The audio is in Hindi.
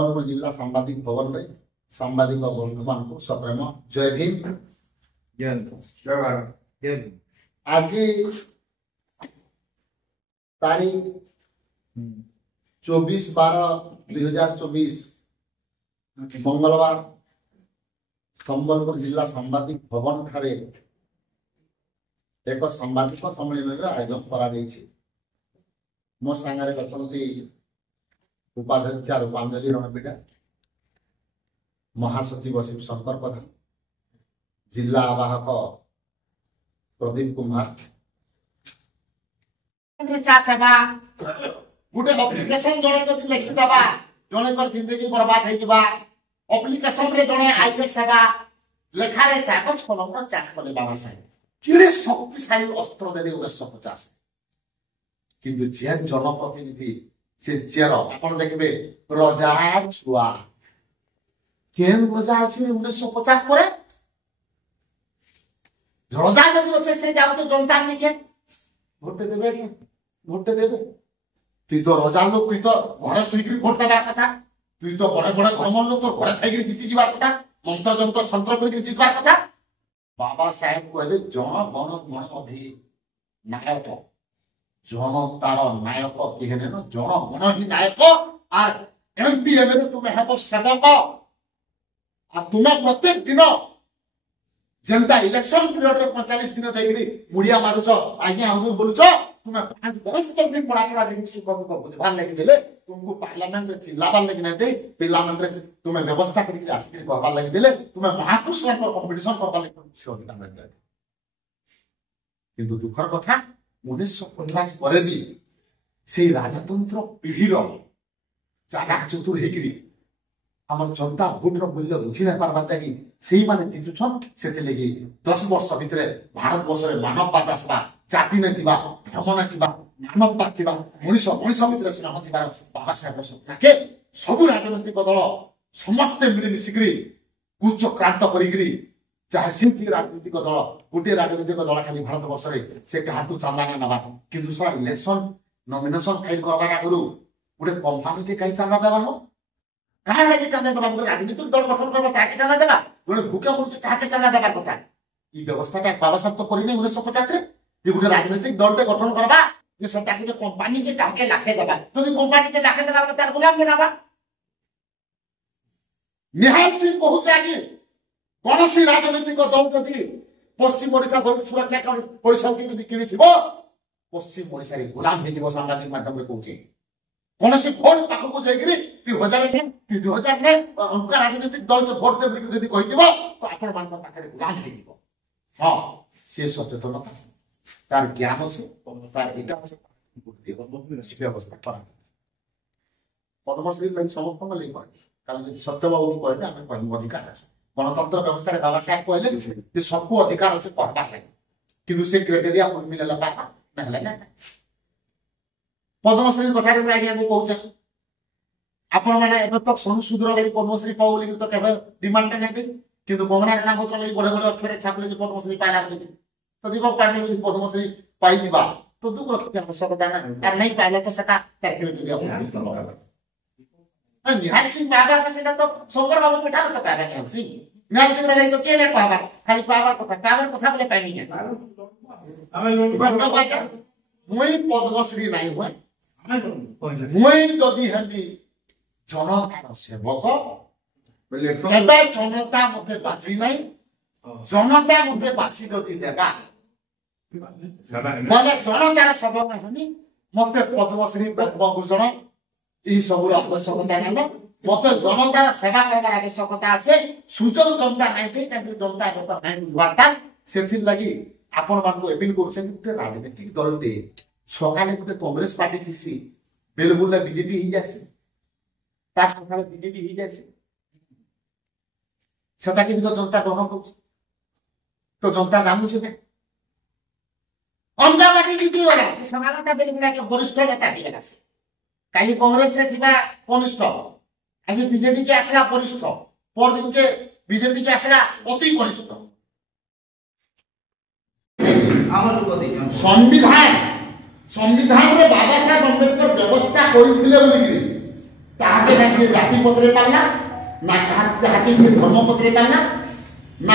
संबलपुर जिला सांबादिक भवन में सांबादिक बंधु मान सप्रेम जय भीम जय भारत जय भीम। आज तारीख 24/12/2024 मंगलवार संबलपुर जिला सांबादिक भवन ठारे एक सांबादिक सम्मेलन आयोजन करा मो सांगे अछंती उपाध्यक्षा रूपांजलि रणपीठा महासचिव शिव शंकर प्रधान जिला आवाहक प्रदीप कुमार गोटे एप्लिकेशन जड़े जब लिखिदबा जड़े जिंदगी बर्बाद हो एप्लिकेशन रे जड़े आईएएस सेवा लेखारे कागज कलम चाष कले बाबा साहेब कि शक्तिशाली अस्त्र देले 1950 किंतु जे जनप्रतिनिधि से चेर आपण देखबे रजा छुआ केन रजा अछि 1950 परे रजा जदि अछि से जाउ जनता निके भोट देबे के भोट देबे तुई तो रजा लोक तुई तो घरे सुइकरी भोट देबा कथा तुई तो बड़े बड़े घरमन लोक तो घरे खाइकरी जीति जीवा कथा मंत्र जंत्र संत्र करी जीतबा कथा बाबा साहेब कहले जन गण मन अधि नायक जनतार नायक किहे न जन गण ही नायक आर एमपी एमएलए तुमे हेबो सेवक आ तुमे प्रत्येक दिन जनता इलेक्शन पीरियड रे 45 दिन जाइकरी मुड़िया मारुछ आज्ञा हुजूर बोलुछ तुमे 5 वर्ष तक भी पड़ा पड़ा दिन सुख को बुझबार लागि देले तुमको पार्लियामेंट रे चिल्लाबार लागि नै दे पार्लियामेंट रे तुमे व्यवस्था करी आसी कहबार लागि देले तुमे महापुरुष रे कंपटीशन करबार लागि से अधिकार नै किंतु दुखर कथा 1950 पर भी से राजतंत्र पीढ़ीर चालाक चतुर हेकरी हमर जनता भोटर मूल्य बुझी ना पारबा जागी सेही माने जितुछन सेते लगी 10 वर्ष भितरे भारत वर्ष रे मानववाद आसबा जाति नै थिबा धर्म नै थिबा मानववाद थिबा मनुष्य भितरे स्नेह थिबा बाबा साहेब सपना के सब राजनीतिक दल समस्त मिली मिसिकरी कुच क्रांत करिकरी चाहे सिंपली राजनीतिक दल गोटे राजनीतिक दल खाली भारत वर्ष रे से काहाकू चांदा ना नबा किंतु सरा इलेक्शन नॉमिनेशन फाइल करबार आगुरु गोटे कंपनी के कई चांदा देबा हो काहे लागि चांदा देबा गोटे राजनीतिक दल गठन करबा ताके चांदा देबा गोटे भूखा मुर्च चाहे चांदा देबा कथा ई व्यवस्थाटा बाबा साहब तो करिने 1950 रे जे गोटे राजनीतिक दलटे गठन करबा जे सता गोटे कंपनी के ताके लाखे देबा जदि कंपनी के लाखे देला तार गुलाम बनाबा निहाल सिंह कहूचे आगे कौन सी राजनीतिक दल जदि पश्चिम ओडिशा दल सुरक्षा परिषद की जदि किनी थिबो पश्चिम ओडिशा रे गुलाम हे दिवो सामाजिक माध्यम रे कहूचे कौन सी भोट पाखो को जाइकरी 2000 ने उनका राजनीतिक दल जो भोट देबे जदि कहि दिबो तो आपण मान पाखरे गुलाम हे दिबो हां से सचेतनता तार ज्ञान अछि तार एटा अछि बुद्धि को व्यवस्था पद्मश्री लागि समस्त लागि कारण सत्यबाबू कहले आमे कहू अधिकार अछि गणतंत्र व्यवस्था रे बाबा साहेब कहले जे सबको अधिकार अछि पढ़बार लागि किंतु से क्राइटेरिया कोन मिलला पापा नहला ना पद्मश्री कथा रे आज्ञा को कहू छ आपण माने एब तक संशोधन लागि पद्मश्री पाउ लागि तो केबे डिमांड नै दे किंतु गमना ना पत्र लागि बडे बडे अक्षर छापले जे पद्मश्री पाइला बोली तो दिबो पाने जे पद्मश्री पाइ दिबा तो दुख रखते आवश्यकता ना और नहीं पाइला तो सटा क्राइटेरिया निहाल सिंह बाबा का सेटा तो शंकर बाबू पेटा तो पाबा नहीं सी निहाल सिंह रे तो केले पाबा खाली पावर कथा बोले पानी है हमें लोग मुई पद्मश्री नहीं हुए मुई जदि हंदी जनतार सेवक एबे जनता मते बाची नहीं जनता मते बाची जदि देबा बोले जनतार सेवक हनी मते पद्मश्री पद्मभूषण ई सब आवश्यकता नहीं मते जनता सेवा करबार आवश्यकता আছে सुजन जनता नहीं दे ताकि जनता को नहीं वार्ता सेथिन लागि आपण मान को अपील करछन कि राजनीतिक दल दे सकाले गुटे कांग्रेस पार्टी थिसी बेलबुला बीजेपी ही जासी ता सकाले बीजेपी ही जासी सता कि तो जनता ग्रहण करछ तो जनता जानू छै अंगा पार्टी जीती होला सकालटा बेलबुला के वरिष्ठ नेता ही जासी काली कांग्रेस रे थिबा कनिष्ठ आज बीजेपी के आसला वरिष्ठ पर दिन के बीजेपी के आसला अति वरिष्ठ संविधान संविधान रे बाबा साहेब अम्बेडकर व्यवस्था करिथिले बोली ତାହାକେ ନା କିଏ ଜାତି ପତ୍ରରେ ପାରଲା ନା ତାହାକେ କିଏ ଧର୍ମ ପତ୍ରରେ ପାରଲା ନା